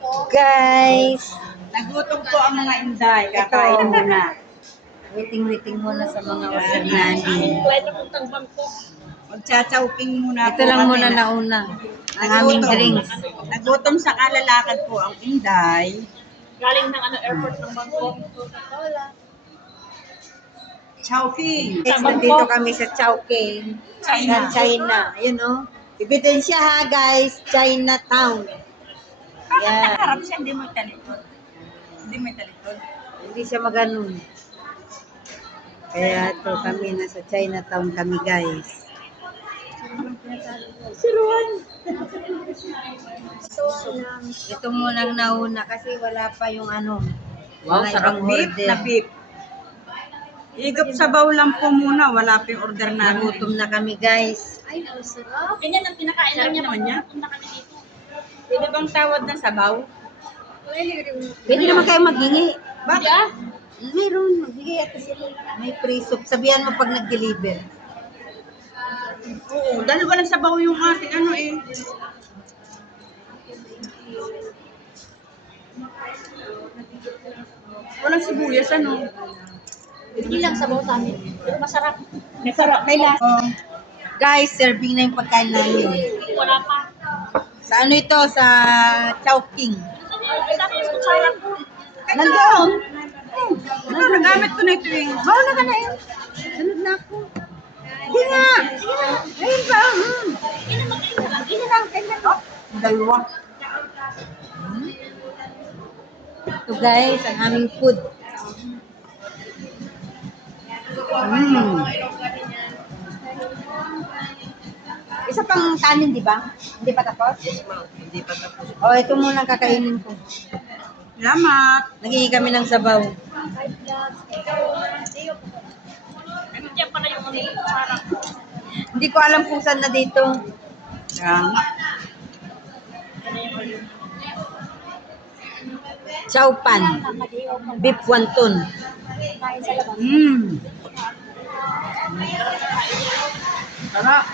Guys, Nagutom po ang mga Inday. Kakain muna. waiting muna sa mga order namin. Magtsachawking muna Ito lang muna nauna. Ang aming drinks. Nagutom sa kalalakad po ang Inday. Galing ng airport ng Bangkok. Chowking. Guys, nandito kami sa Chowking. China. China. Ayun o. Ebidensya ha guys, Chinatown. Yan. Harap siya, hindi mo talikod. Hindi mo talikod. Hindi siya maganon. Kaya to kami nasa Chinatown kami guys. Ito munang nauna kasi wala pa yung ano. Wow, mga sarap ibang beef order. na beef. Igop sabaw lang po muna. Wala pa yung order namin. Nagutom na kami guys. Ay, ang sarap. Ganyan ang pinakain Sarap niya naman pag niya. pupunta kami dito. Pwede bang tawad ng sabaw? Pwede naman kayo maghingi. Bakit? Yeah. Meron, magbigay ata sila. May free soup. Sabihan mo pag nag-deliver. Oo, dahil walang sabaw yung ating ano eh. Walang sibuyas ano. Hindi lang sabaw sa amin. Pero masarap. Masarap, may lasa. Guys, serving na yung pagkain namin. Wala pa. Sa ano ito? Sa Chowking. Sabi yung kutsara ko. Nandoon. Ito, nagamit ko na ito eh. Mauna ka na yun. Sunod na ako. Hindi nga. Ayun pa. Hindi lang. Ganyan. Dalawa. Ito guys, ang aming food. Isa pang kanin, di ba? Hindi pa tapos? Hindi pa tapos. O, ito muna ang kakainin ko. Salamat. Naghingi kami ng sabaw. Nandiyan pala yung kutsara ko. Hindi ko alam kung saan na dito. Salamat. Chow pan. Beef wonton. Kain sa labas. Sarap.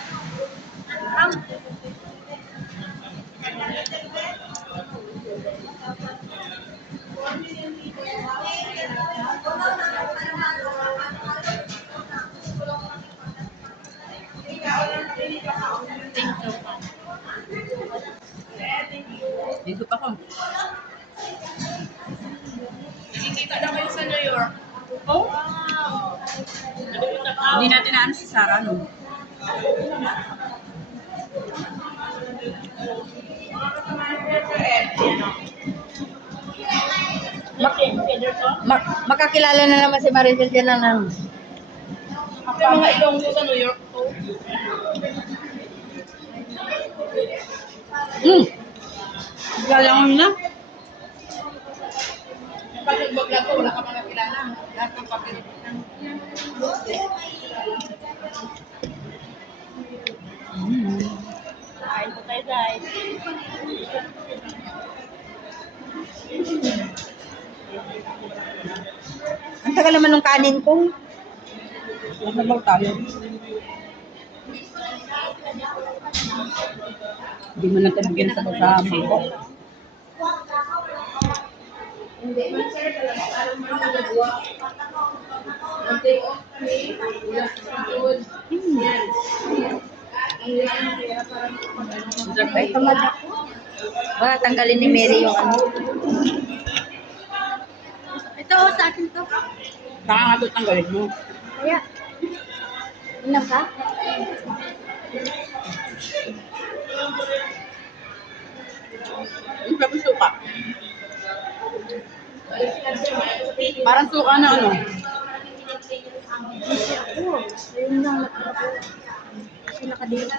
Dito pa ko. Nakikita na kayo sa New York. Oh? Wow. Hindi natin na ano si Sarah, no? Makakilala na naman si Maricel dyan na ng... Ako yung mga Ilonggo sa New York. Oh. Galang na. Pag nag-vlog ko, wala ka mga kilala. Lahat ng papel. Kain po tayo guys. Ang tagal naman ng kanin ko. Masabaw tayo. Hindi mo na tayo bigyan sa mangkok. Ay, tumadak. Baka tanggalin ni Mary yung ano. Ito, sa akin to. Saka nga ito tanggalin mo. Kaya, inom ka? Yung sabi suka. Parang suka na ano. Ayun lang, sila ka dito.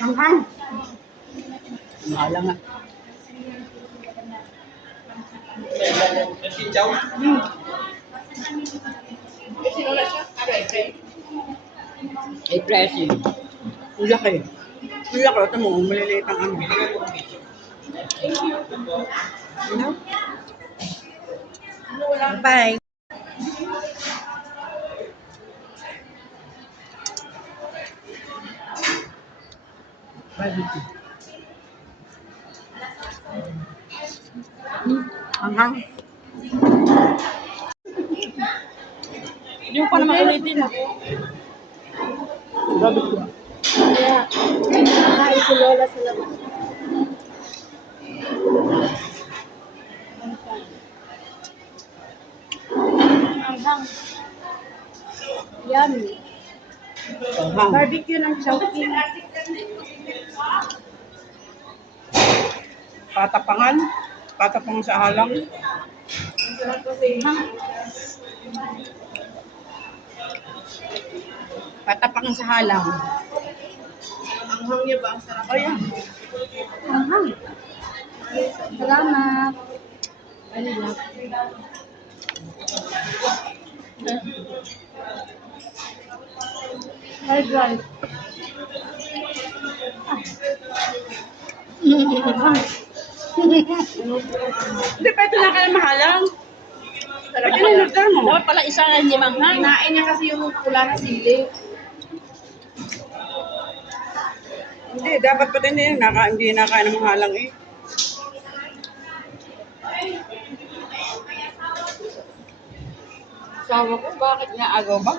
Angkan. Mahala nga. Ay, pressing. Ang laki. Ang laki. Ito mo, maliliit ang ano. Ano? Bye. Barbecue. Anghang. Hindi mo pa naman ulitin. Barbecue. Kaya, nakain si Lola sa labas. Anghang. Yummy. Anghang. Barbecue ng Chowking. Patapangan. Patapang sa halang. Patapang sa halang. Ang hang niya ba? Ang sarap. Ayan. Anghang. Salamat. Ano lang? Fried rice. Hindi pa ito na kayo mahalang. Sarap Ano yung order mo? Dapat pala isa na hindi manghang. Kinain niya kasi yung pula na sili. Hindi, dapat pati hindi nakain ng mahalang eh. Sawa ko, bakit naagaw ba?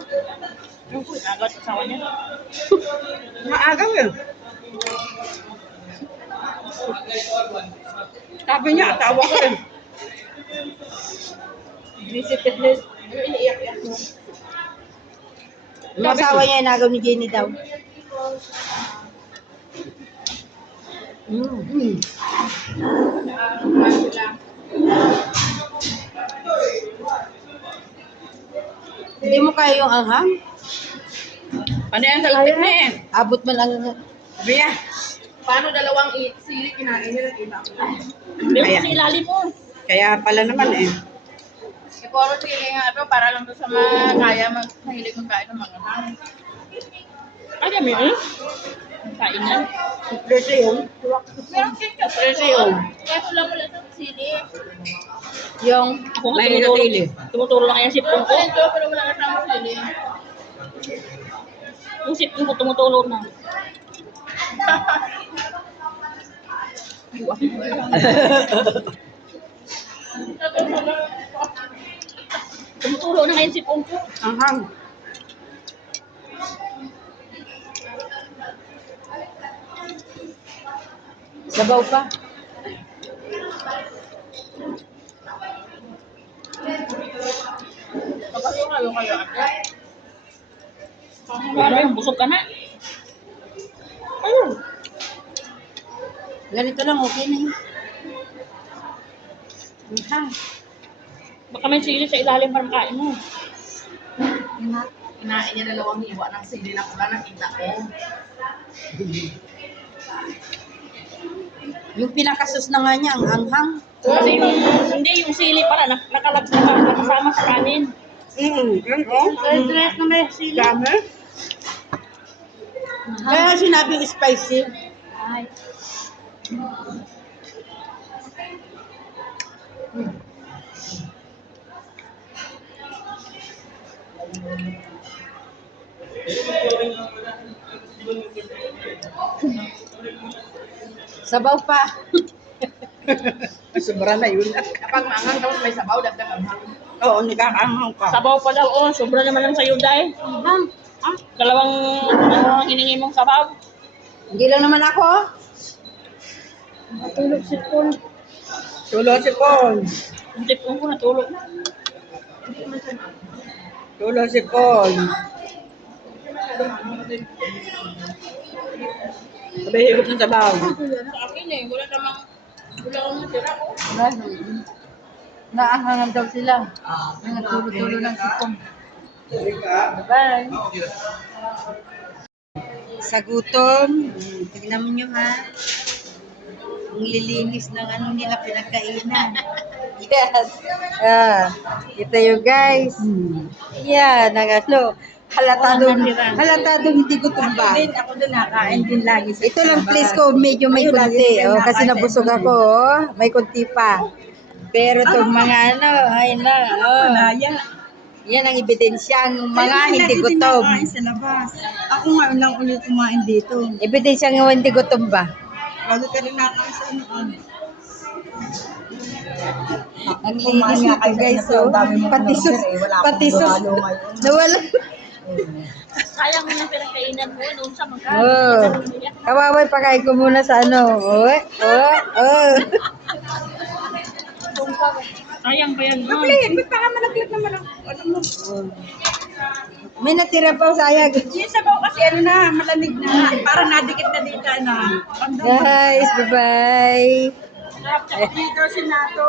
Yung po, agad sa asawa niya. Naagaw eh. Sabi niya, tawa ko eh. Visited list. Yung iniiyak-iyak mo. Yung asawa niya, inagaw ni Jenny daw. Hindi mo kaya yung anghang? Ano yan sa utik na eh? Abot mo lang. Sabi niya. Paano dalawang sili kinain niya ng iba? Hindi mo Kasi ilalim mo. Kaya pala naman eh. Siguro sili nga ito para lang doon sa mga kaya mahilig magkain ng mga hang. Ay, may kain yan. Presyo yun. Meron ketchup. Presyo yun. Kaya lang wala ng sili. Yung, Ako nga May natili. tumuturo lang kaya sipon ko. Ito, pero wala na siyang sili. Yung sipon ko tumutulong na. Tumutulong na ngayon sipon ko. Anghang. sabaw pa. Kayo ate. Ano, busog ka na. Ayun. Ganito lang, okay na yun. Anghang. Baka may sili sa ilalim para makain mo. Ano? Kinain niya dalawang hiwa ng sili na pula, nakita ko. Yung pinakasos na nga niya, ang anghang. Kasi hindi, yung sili pala, nakasama sa kanin. Yun oh. Fried rice na may sili. Dami. Kaya sinabing spicy. Ay. Sabaw pa. Sobra na yun. Kapag maangang tapos may sabaw, dagdag ang hang. Oo, nagkakaanghang pa. Sabaw pa daw, oh, sobra naman lang sa'yo dahil. Anghang. Dalawang hiningi mong sabaw. Hindi lang naman ako. Matulog si Paul. Tulo si Paul. Yung tipong ko natulog na. Tulo si Paul. Sabi higop ng sabaw. Sa akin eh, wala namang natira ko. Naanghangan daw sila. Nagtulo-tulo ng sipon. Bye. Sa gutom, tignan mo nyo ha. Ang lilinis ng ano nila pinagkainan. Yes. Ito yung guys. Yan, ang ano. Halatado hindi gutom ba? Ako din nakain din lagi sa Ito lang please ko, medyo may kunti. Oh, kasi nabusog ako, oh. May kunti pa. Pero itong mga ano, ay na, oh. Malaya. Yan ang ebidensya ng mga hindi gutom. Nakain sa labas. Ako ngayon lang ulit kumain dito. Ebidensya ng hindi gutom ba? Bago ka rin nakain sa ano. Ang linis nito guys, oh. Pati sus. Nawala. Sayang mo yung pinagkainan mo noon sa mga. Oh. Kawaway, pakain ko muna sa ano. Oh, oh, oh. Sayang pa yan. Please, may baka malaglag naman ang ano mo. May natira pa sayang. Yung sabaw kasi ano na, malamig na. Parang nadikit na dito na. Guys, bye-bye. Dito si Nato.